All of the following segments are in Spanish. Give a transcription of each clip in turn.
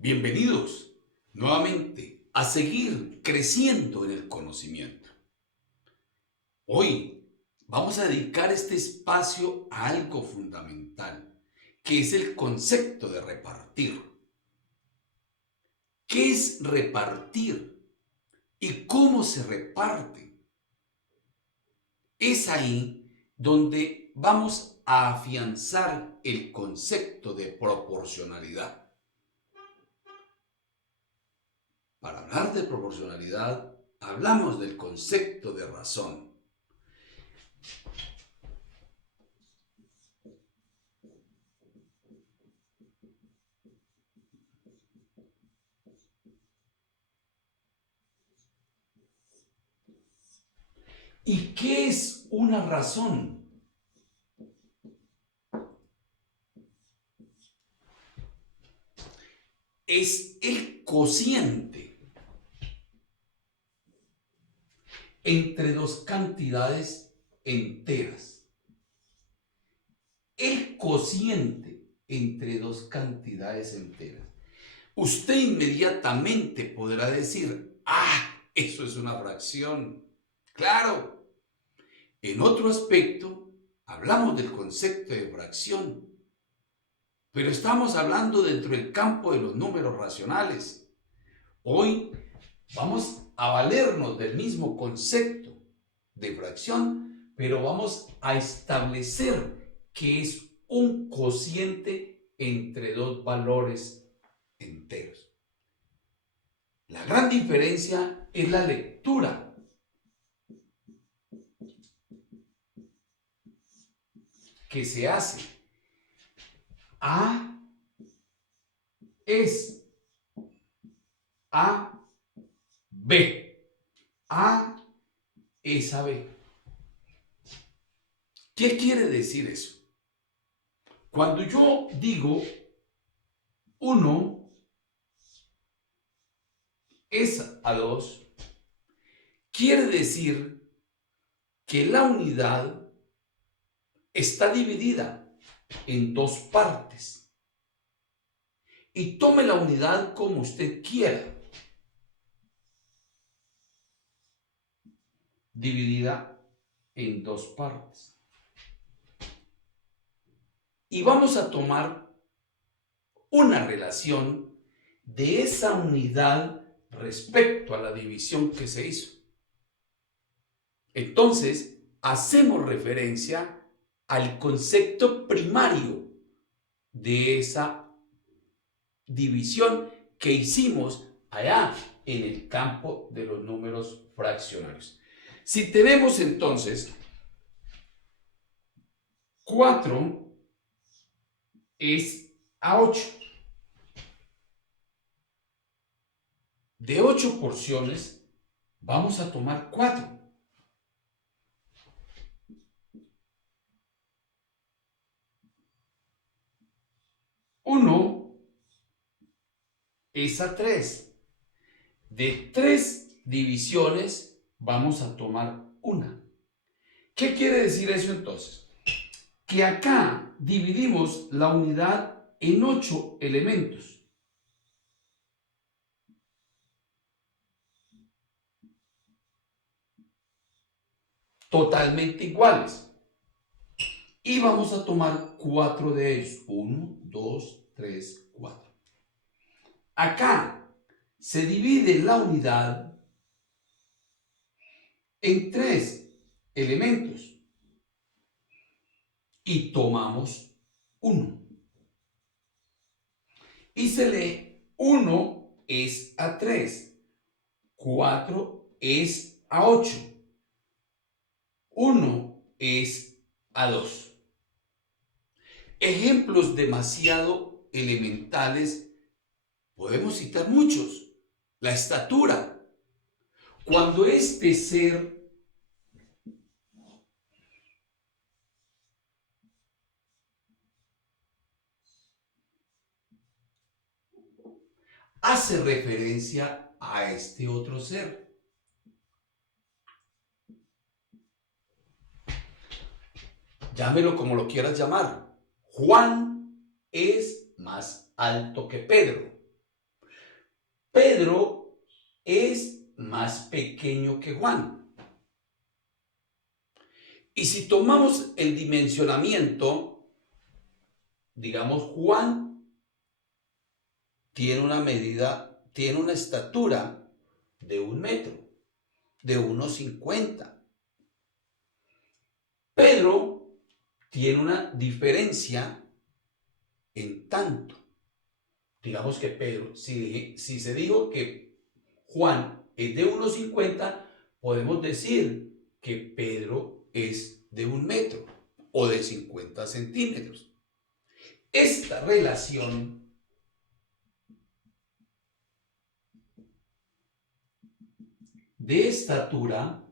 Bienvenidos nuevamente a seguir creciendo en el conocimiento. Hoy vamos a dedicar este espacio a algo fundamental, que es el concepto de repartir. ¿Qué es repartir y cómo se reparte? Es ahí donde vamos a afianzar el concepto de proporcionalidad. Para hablar de proporcionalidad, hablamos del concepto de razón. ¿Y qué es una razón? Es el cociente entre dos cantidades enteras. El cociente entre dos cantidades enteras. Usted inmediatamente podrá decir, eso es una fracción. Claro, en otro aspecto, hablamos del concepto de fracción, pero estamos hablando dentro del campo de los números racionales. Hoy vamos a valernos del mismo concepto de fracción, pero vamos a establecer que es un cociente entre dos valores enteros. La gran diferencia es la lectura que se hace. A es A, B. A es a B. ¿Qué quiere decir eso? Cuando yo digo 1 es a 2, quiere decir que la unidad está dividida en dos partes. Y tome la unidad como usted quiera. Dividida en dos partes. Y vamos a tomar una relación de esa unidad respecto a la división que se hizo. Entonces, hacemos referencia al concepto primario de esa división que hicimos allá en el campo de los números fraccionarios. Si tenemos entonces 4 es a 8. De 8 porciones vamos a tomar 4. 1 es a 3. De 3 divisiones vamos a tomar una. ¿Qué quiere decir eso entonces? Que acá dividimos la unidad en 8 elementos. Totalmente iguales. Y vamos a tomar 4 de ellos. 1, 2, 3, 4. Acá se divide la unidad en 3 elementos. Y tomamos 1. Y se lee 1 es a 3. 4 es a 8. 1 es a 2. Ejemplos demasiado elementales, podemos citar muchos. La estatura. Cuando este ser hace referencia a este otro ser. Llámelo como lo quieras llamar. Juan es más alto que Pedro. Pedro es más pequeño que Juan. Y si tomamos el dimensionamiento, digamos, Juan tiene una medida, tiene una estatura de 1 metro, de 1,50. Pedro tiene una diferencia en tanto. Digamos que Pedro, si se dijo que Juan es de 1,50, podemos decir que Pedro es de 1 metro o de 50 centímetros. Esta relación de estatura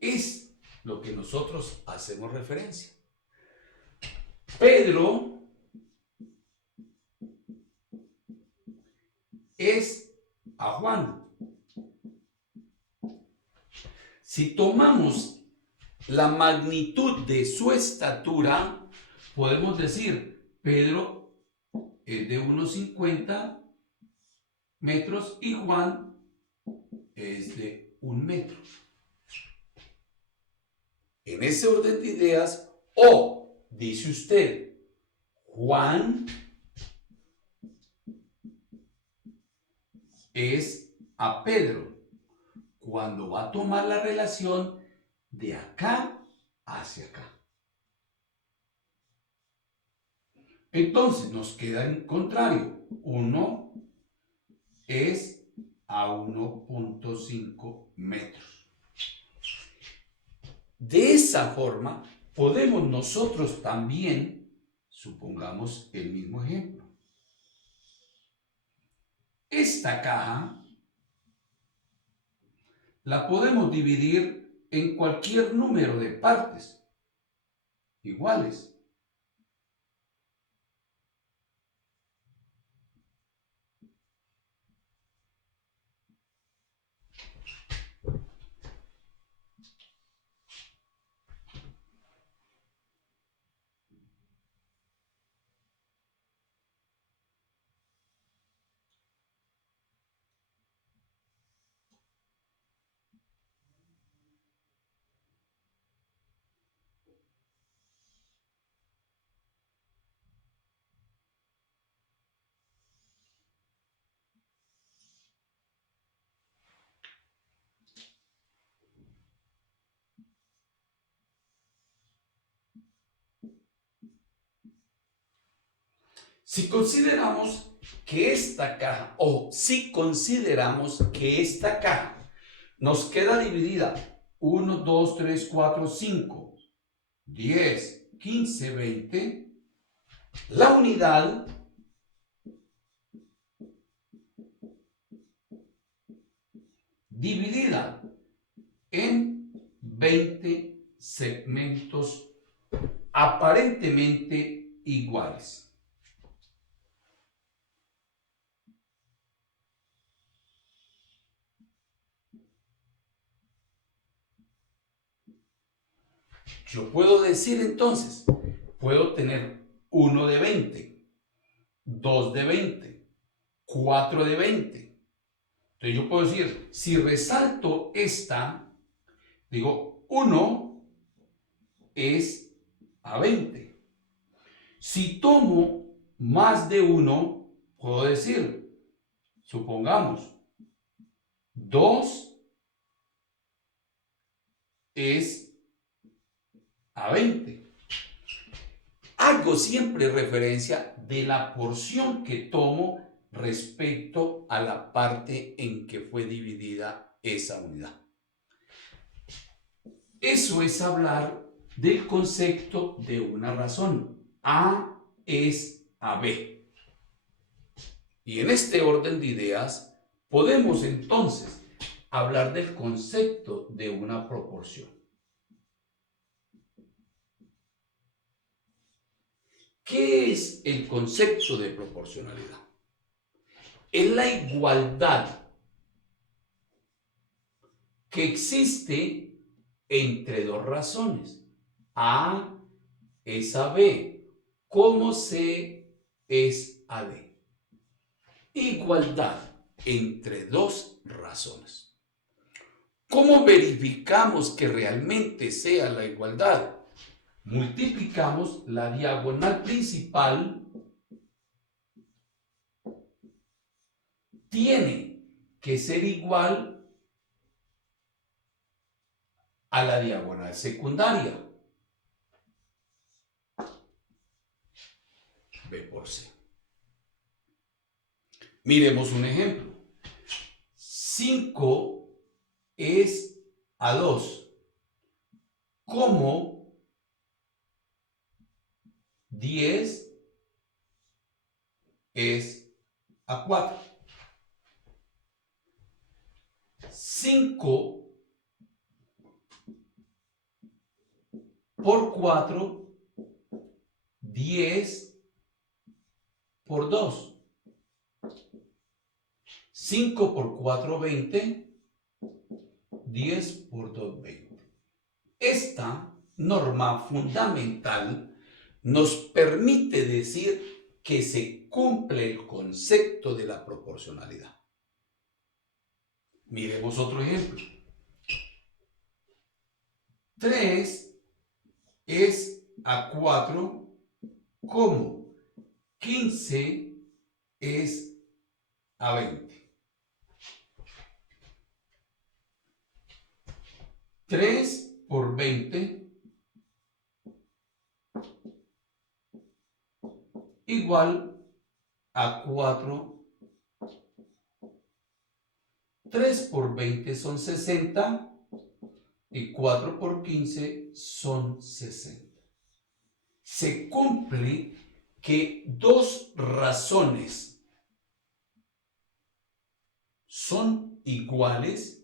es lo que nosotros hacemos referencia. Pedro es a Juan. Si tomamos la magnitud de su estatura, podemos decir, Pedro es de 1,50 metros y Juan es de 1 metro. En ese orden de ideas, o dice usted, Juan es a Pedro, cuando va a tomar la relación de acá hacia acá. Entonces nos queda en contrario. 1 es a 1,5 metros. De esa forma, podemos nosotros también, supongamos el mismo ejemplo. Esta caja la podemos dividir en cualquier número de partes iguales. Si consideramos que esta caja, o si consideramos que esta caja nos queda dividida 1, 2, 3, 4, 5, 10, 15, 20, la unidad dividida en 20 segmentos aparentemente iguales. Yo puedo decir entonces, puedo tener 1 de 20, 2 de 20, 4 de 20. Entonces yo puedo decir, si resalto esta, digo 1 es a 20. Si tomo más de 1, puedo decir, supongamos, 2 es a 20. Hago siempre referencia de la porción que tomo respecto a la parte en que fue dividida esa unidad. Eso es hablar del concepto de una razón. A es a B. Y en este orden de ideas podemos entonces hablar del concepto de una proporción. ¿Qué es el concepto de proporcionalidad? Es la igualdad que existe entre dos razones. A es a B, como C es a D. Igualdad entre dos razones. ¿Cómo verificamos que realmente sea la igualdad? Multiplicamos la diagonal principal, tiene que ser igual a la diagonal secundaria, B por C. Miremos un ejemplo. 5 es a 2, como 10 es a 4. 5 por 4, 10 por 2. 5 por 4, 20. 10 por 2, 20. Esta norma fundamental nos permite decir que se cumple el concepto de la proporcionalidad. Miremos otro ejemplo. 3 es a 4, como 15 es a 20. 3 por 20 igual a 4. 3 por 20 son 60 y 4 por 15 son 60. Se cumple que dos razones son iguales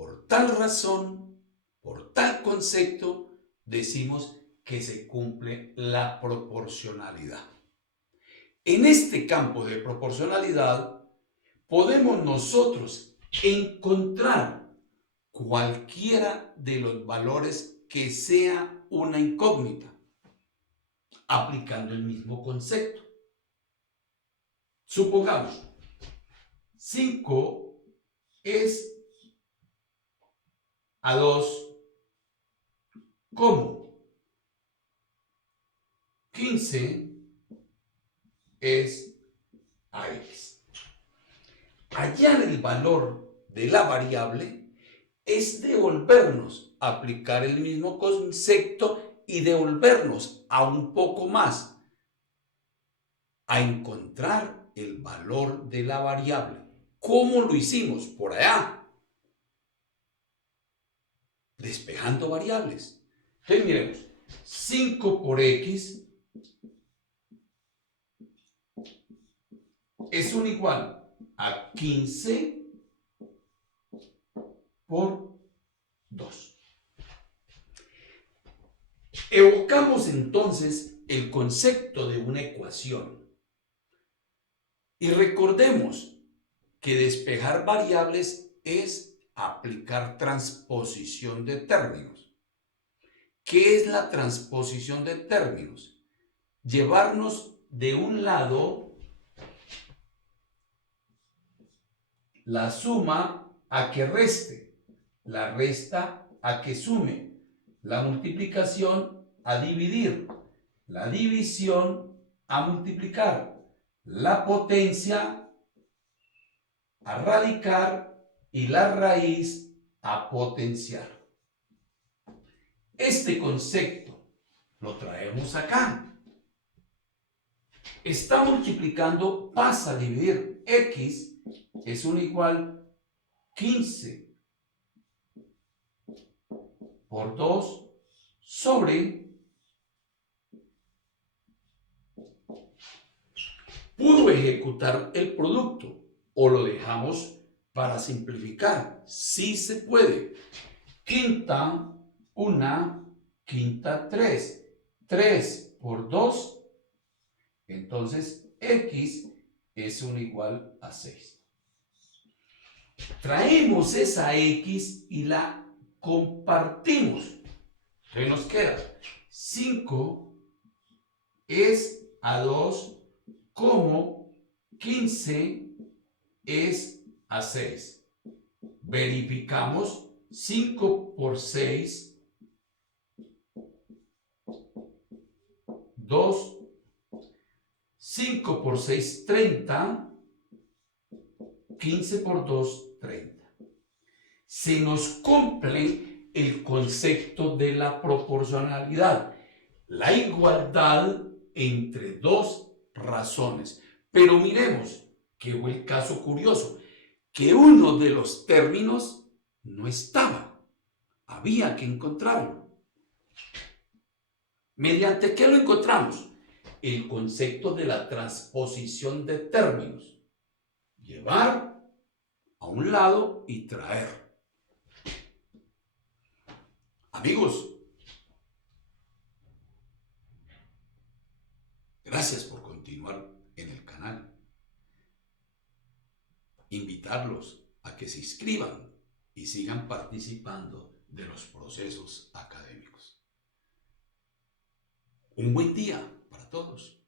por tal razón, por tal concepto, decimos que se cumple la proporcionalidad. En este campo de proporcionalidad podemos nosotros encontrar cualquiera de los valores que sea una incógnita, aplicando el mismo concepto. Supongamos, 5 es a 2, como 15 es a x. Hallar el valor de la variable es devolvernos a aplicar el mismo concepto y devolvernos a un poco más, a encontrar el valor de la variable. ¿Cómo lo hicimos? Por allá, despejando variables. Entonces miremos, 5 por x es un igual a 15 por 2. Evocamos entonces el concepto de una ecuación y recordemos que despejar variables es aplicar transposición de términos. ¿Qué es la transposición de términos? Llevarnos de un lado la suma a que reste, la resta a que sume, la multiplicación a dividir, la división a multiplicar, la potencia a radicar y la raíz a potenciar. Este concepto lo traemos acá. Está multiplicando, pasa a dividir. X es un igual 15 por 2 sobre. Pudo ejecutar el producto o lo dejamos para simplificar. Sí se puede. Quinta 1, quinta 3. 3 por 2. Entonces x es un igual a 6. Traemos esa x y la compartimos. Entonces nos queda 5 es a 2, como 15 es a 6. Verificamos 5 por 6, 2, 5 por 6, 30, 15 por 2, 30. Se nos cumple el concepto de la proporcionalidad, la igualdad entre dos razones. Pero miremos que fue el caso curioso, que uno de los términos no estaba, había que encontrarlo. ¿Mediante qué lo encontramos? El concepto de la transposición de términos. Llevar a un lado y traer. Amigos, gracias por continuar en el canal. Invitarlos a que se inscriban y sigan participando de los procesos académicos. Un buen día para todos.